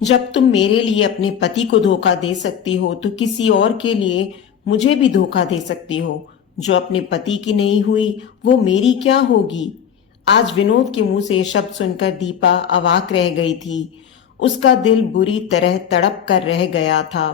जब तुम मेरे लिए अपने पति को धोखा दे सकती हो तो किसी और के लिए मुझे भी धोखा दे सकती हो। जो अपने पति की नहीं हुई वो मेरी क्या होगी। आज विनोद के मुंह से ये शब्द सुनकर दीपा अवाक रह गई थी। उसका दिल बुरी तरह तड़प कर रह गया था।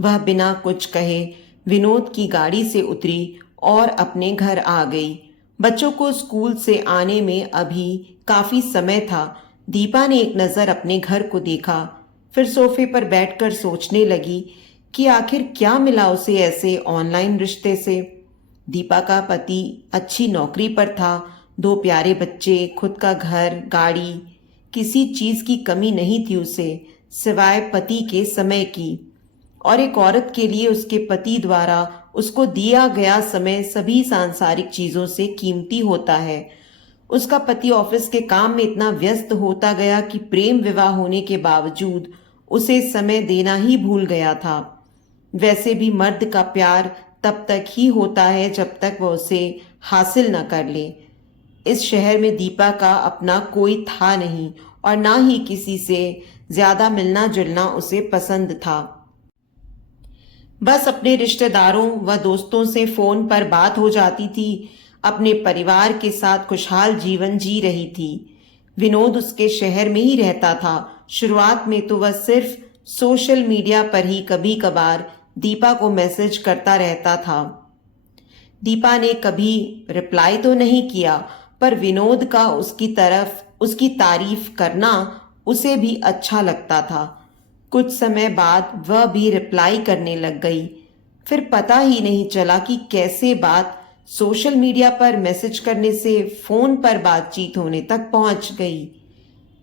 वह बिना कुछ कहे विनोद की गाड़ी से उतरी और अपने घर आ गई। बच्चों को स्कूल से आने में अभी काफी समय था। दीपा ने एक नज़र अपने घर को देखा, फिर सोफे पर बैठकर सोचने लगी कि आखिर क्या मिला उसे ऐसे ऑनलाइन रिश्ते से। दीपा का पति अच्छी नौकरी पर था, दो प्यारे बच्चे, खुद का घर, गाड़ी। किसी चीज की कमी नहीं थी उसे, सिवाय पति के समय की। और एक औरत के लिए उसके पति द्वारा उसको दिया गया समय सभी सांसारिक चीजों से कीमती होता है। उसका पति ऑफिस के काम में इतना व्यस्त होता गया कि प्रेम विवाह होने के बावजूद उसे समय देना ही भूल गया था। वैसे भी मर्द का प्यार तब तक ही होता है जब तक वह उसे हासिल न कर ले। इस शहर में दीपा का अपना कोई था नहीं और ना ही किसी से ज्यादा मिलना जुलना उसे पसंद था। बस अपने रिश्तेदारों व दोस्तों से फोन पर बात हो जाती थी। अपने परिवार के साथ खुशहाल जीवन जी रही थी। विनोद उसके शहर में ही रहता था। शुरुआत में तो वह सिर्फ सोशल मीडिया पर ही कभी कभार दीपा को मैसेज करता रहता था। दीपा ने कभी रिप्लाई तो नहीं किया, पर विनोद का उसकी तरफ उसकी तारीफ करना उसे भी अच्छा लगता था। कुछ समय बाद वह भी रिप्लाई करने लग गई। फिर पता ही नहीं चला कि कैसे बात सोशल मीडिया पर मैसेज करने से फोन पर बातचीत होने तक पहुंच गई।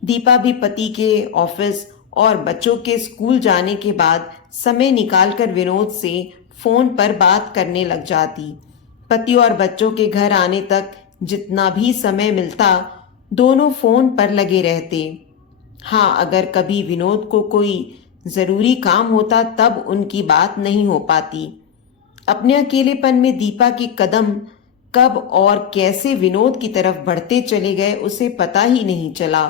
दीपा भी पति के ऑफिस और बच्चों के स्कूल जाने के बाद समय निकालकर विनोद से फोन पर बात करने लग जाती। पति और बच्चों के घर आने तक जितना भी समय मिलता दोनों फोन पर लगे रहते। हाँ, अगर कभी विनोद को कोई जरूरी काम होता तब उनकी बात नहीं हो पाती। अपने अकेलेपन में दीपा के कदम कब और कैसे विनोद की तरफ बढ़ते चले गए उसे पता ही नहीं चला।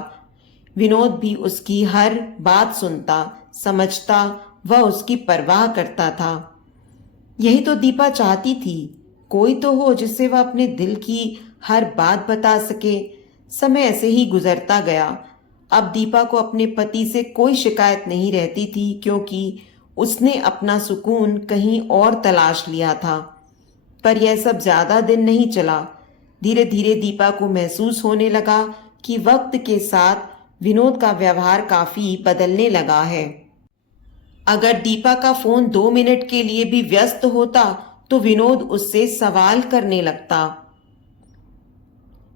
विनोद भी उसकी हर बात सुनता, समझता व उसकी परवाह करता था। यही तो दीपा चाहती थी, कोई तो हो जिससे वह अपने दिल की हर बात बता सके। समय ऐसे ही गुजरता गया। अब दीपा को अपने पति से कोई शिकायत नहीं रहती थी, क्योंकि उसने अपना सुकून कहीं और तलाश लिया था। पर यह सब ज्यादा दिन नहीं चला। धीरे धीरे दीपा को महसूस होने लगा कि वक्त के साथ विनोद का व्यवहार काफी बदलने लगा है। अगर दीपा का फोन 2 मिनट के लिए भी व्यस्त होता तो विनोद उससे सवाल करने लगता।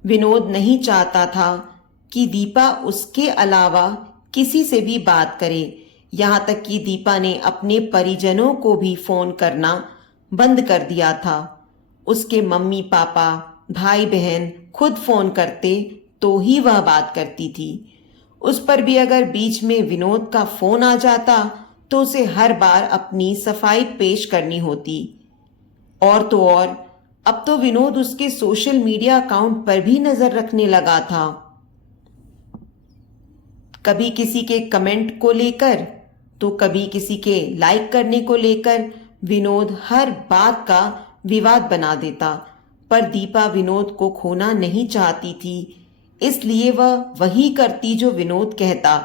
विनोद नहीं चाहता था कि दीपा उसके अलावा किसी से भी बात करे। यहां तक कि दीपा ने अपने परिजनों को भी फोन करना बंद कर दिया था। उसके मम्मी पापा, भाई बहन खुद फोन करते तो ही वह बात करती थी। उस पर भी अगर बीच में विनोद का फोन आ जाता तो उसे हर बार अपनी सफाई पेश करनी होती। और तो और अब तो विनोद उसके सोशल मीडिया अकाउंट पर भी नजर रखने लगा था। कभी किसी के कमेंट को लेकर तो कभी किसी के लाइक करने को लेकर विनोद हर बात का विवाद बना देता। पर दीपा विनोद को खोना नहीं चाहती थी, इसलिए वह वही करती जो विनोद कहता।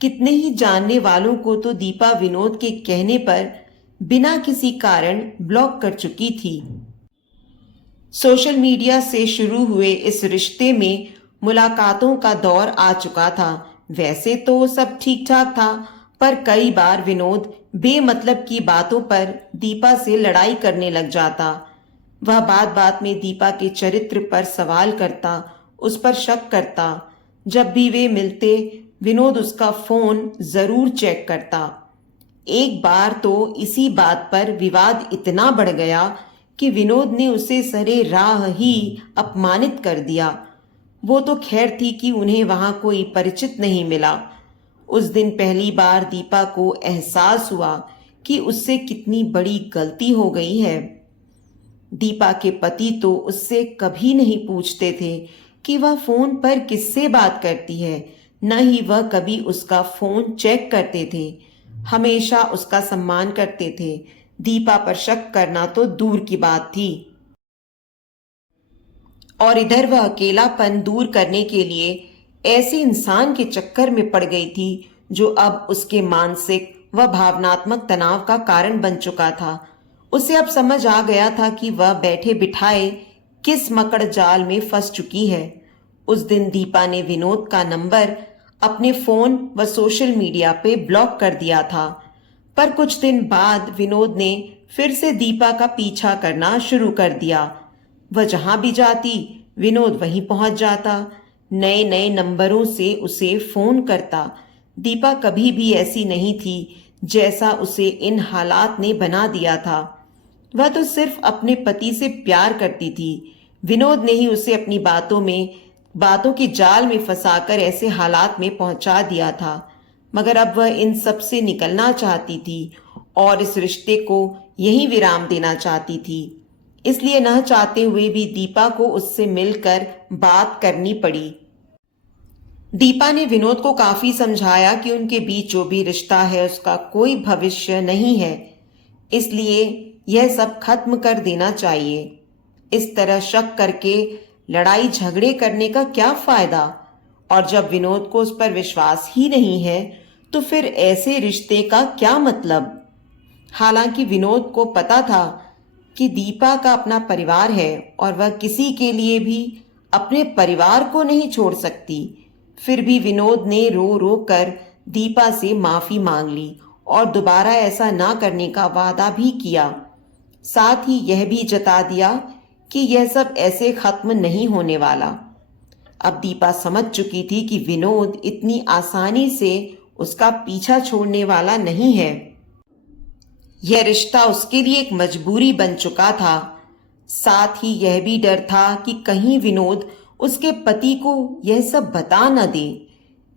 कितने ही जानने वालों को तो दीपा विनोद के कहने पर बिना किसी कारण ब्लॉक कर चुकी थी। सोशल मीडिया से शुरू हुए इस रिश्ते में मुलाकातों का दौर आ चुका था। वैसे तो सब ठीक ठाक था, पर कई बार विनोद बेमतलब की बातों पर दीपा से लड़ाई करने लग जाता। वह बात बात में दीपा के चरित्र पर सवाल करता, उस पर शक करता। जब भी वे मिलते विनोद उसका फोन जरूर चेक करता। एक बार तो इसी बात पर विवाद इतना बढ़ गया कि विनोद ने उसे सरे राह ही अपमानित कर दिया। वो तो खैर थी कि उन्हें वहां कोई परिचित नहीं मिला। उस दिन पहली बार दीपा को एहसास हुआ कि उससे कितनी बड़ी गलती हो गई है। दीपा के पति तो उससे कभी नहीं पूछते थे कि वह फोन पर किससे बात करती है। न ही वह कभी उसका फोन चेक करते थे। हमेशा उसका सम्मान करते थे। दीपा पर शक करना तो दूर की बात थी। और इधर वह अकेलापन दूर करने के लिए ऐसे इंसान के चक्कर में पड़ गई थी जो अब उसके मानसिक व भावनात्मक तनाव का कारण बन चुका था। उसे अब समझ आ गया था कि वह बैठे बिठाए किस मकड़ जाल में फंस चुकी है। उस दिन दीपा ने विनोद का नंबर अपने फोन व सोशल मीडिया पे ब्लॉक कर दिया था। पर कुछ दिन बाद विनोद ने फिर से दीपा का पीछा करना शुरू कर दिया। वह जहां भी जाती विनोद वहीं पहुंच जाता। नए नए नंबरों से उसे फोन करता। दीपा कभी भी ऐसी नहीं थी जैसा उसे इन हालात ने बना दिया था। वह तो सिर्फ अपने पति से प्यार करती थी। विनोद ने ही उसे अपनी बातों के जाल में फंसाकर ऐसे हालात में पहुंचा दिया था। मगर अब वह इन सब से निकलना चाहती थी और इस रिश्ते को यहीं विराम देना चाहती थी। इसलिए न चाहते हुए भी दीपा को उससे मिलकर बात करनी पड़ी। दीपा ने विनोद को काफी समझाया कि उनके बीच जो भी रिश्ता है उसका कोई भविष्य नहीं है, इसलिए यह सब खत्म कर देना चाहिए। इस तरह शक करके लड़ाई झगड़े करने का क्या फायदा? और जब विनोद को उस पर विश्वास ही नहीं है तो फिर ऐसे रिश्ते का क्या मतलब? हालांकि विनोद को पता था कि दीपा का अपना परिवार है और वह किसी के लिए भी अपने परिवार को नहीं छोड़ सकती। फिर भी विनोद ने रो रो कर दीपा से माफी मांग ली और दोबारा ऐसा ना करने का वादा भी किया। साथ ही यह भी जता दिया कि यह सब ऐसे खत्म नहीं होने वाला। अब दीपा समझ चुकी थी कि विनोद इतनी आसानी से उसका पीछा छोड़ने वाला नहीं है। यह रिश्ता उसके लिए एक मजबूरी बन चुका था। साथ ही यह भी डर था कि कहीं विनोद उसके पति को यह सब बता न दे।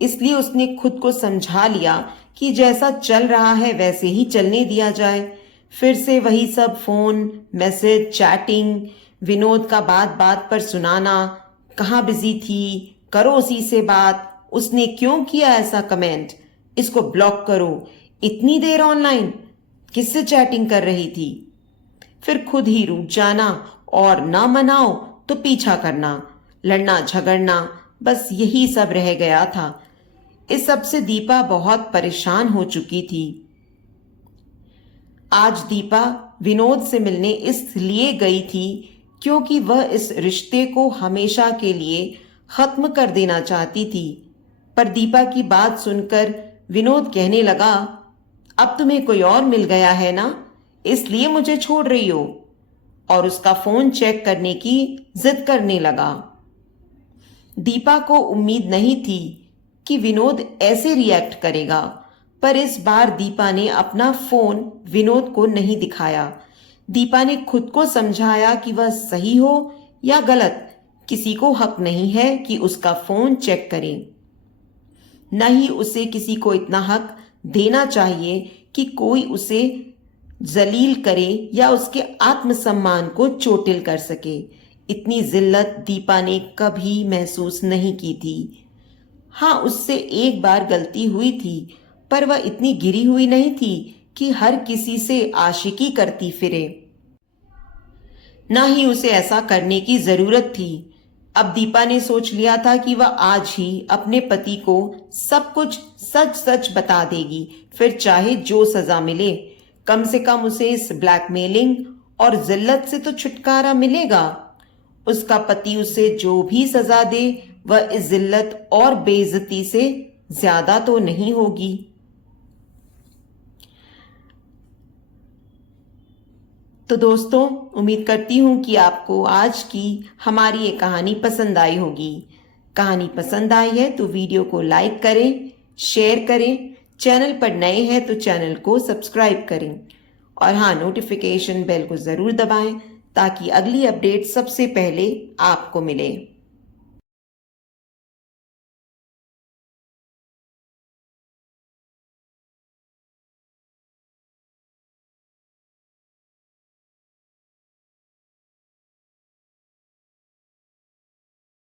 इसलिए उसने खुद को समझा लिया कि जैसा चल रहा है वैसे ही चलने दिया जाए। फिर से वही सब फोन, मैसेज, चैटिंग, विनोद का बात बात पर सुनाना, कहाँ बिजी थी, करो उसी से बात, उसने क्यों किया ऐसा कमेंट, इसको ब्लॉक करो, इतनी देर ऑनलाइन, किससे चैटिंग कर रही थी। फिर खुद ही रूठ जाना और ना मनाओ तो पीछा करना, लड़ना झगड़ना, बस यही सब रह गया था। इस सब से दीपा बहुत परेशान हो चुकी थी। आज दीपा विनोद से मिलने इसलिए गई थी क्योंकि वह इस रिश्ते को हमेशा के लिए खत्म कर देना चाहती थी। पर दीपा की बात सुनकर विनोद कहने लगा, अब तुम्हें कोई और मिल गया है ना, इसलिए मुझे छोड़ रही हो, और उसका फोन चेक करने की जिद करने लगा। दीपा को उम्मीद नहीं थी कि विनोद ऐसे रिएक्ट करेगा, पर इस बार दीपा ने अपना फोन विनोद को नहीं दिखाया। दीपा ने खुद को समझाया कि वह सही हो या गलत, किसी को हक नहीं है कि उसका फोन चेक करे। न ही उसे किसी को इतना हक देना चाहिए कि कोई उसे जलील करे या उसके आत्मसम्मान को चोटिल कर सके। इतनी जिल्लत दीपा ने कभी महसूस नहीं की थी। हाँ, उससे एक बार गलती हुई थी, पर वह इतनी गिरी हुई नहीं थी कि हर किसी से आशिकी करती फिरे। ना ही उसे ऐसा करने की जरूरत थी। अब दीपा ने सोच लिया था कि वह आज ही अपने पति को सब कुछ सच सच बता देगी, फिर चाहे जो सजा मिले। कम से कम उसे इस ब्लैकमेलिंग और जिल्लत से तो छुटकारा मिलेगा। उसका पति उसे जो भी सजा दे वह इस जिल्लत और बेइज्जती से ज्यादा तो नहीं होगी। तो दोस्तों, उम्मीद करती हूँ कि आपको आज की हमारी ये कहानी पसंद आई होगी। कहानी पसंद आई है तो वीडियो को लाइक करें, शेयर करें, चैनल पर नए हैं तो चैनल को सब्सक्राइब करें, और हाँ, नोटिफिकेशन बेल को ज़रूर दबाएं ताकि अगली अपडेट सबसे पहले आपको मिले।